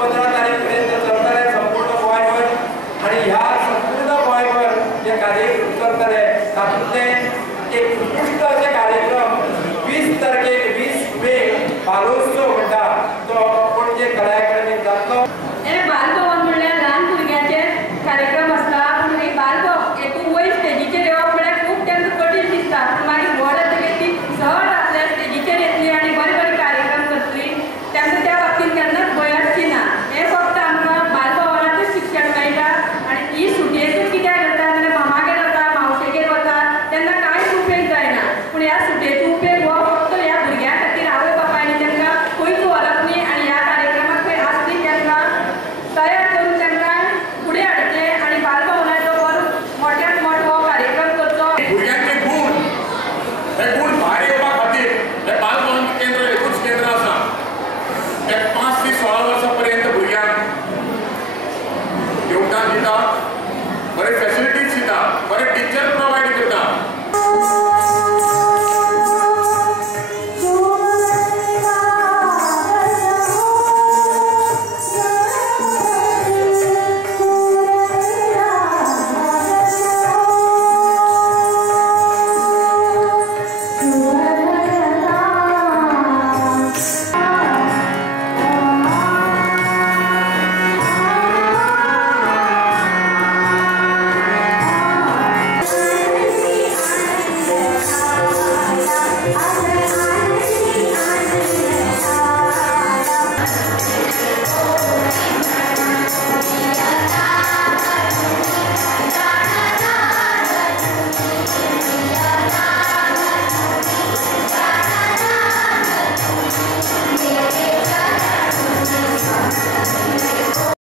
15 तारीखपर्यंत चलतले संपूर्ण गोंयभर आणि ह्या संपूर्ण गोंयभर जे कार्यक्रम चलतले तातूंतले एक उत्कृष्ट असे कार्यक्रम 20 तारखेक 20 मे बालोत्सव म्हणटा तो पणजे कला अकादमीत जातलो। बालभवन म्हणल्यार ल्हान भुरग्यांचे कार्यक्रम आसता पूण ही बालभवन हेतून वयर स्टेजीचेर येवप म्हणल्यार खूब तांकां कठीण दिसता पूण मागीर व्हड जातकीर ती सहज आपल्या स्टेजीचेर येतली आनी बरे बरे कार्यक्रम करतली तांकां त्या बाबतींत केन्नाच भंय आसची ना। हें फक्त आमकां बालभवनाचें शिक्षण मेळटा आनी ही सुटयेकूच कित्याक जाता जाल्यार मामागेर वता मावशेगेर वता तेन्ना कांयच उपेग जायना पूण ह्या सुटयेचो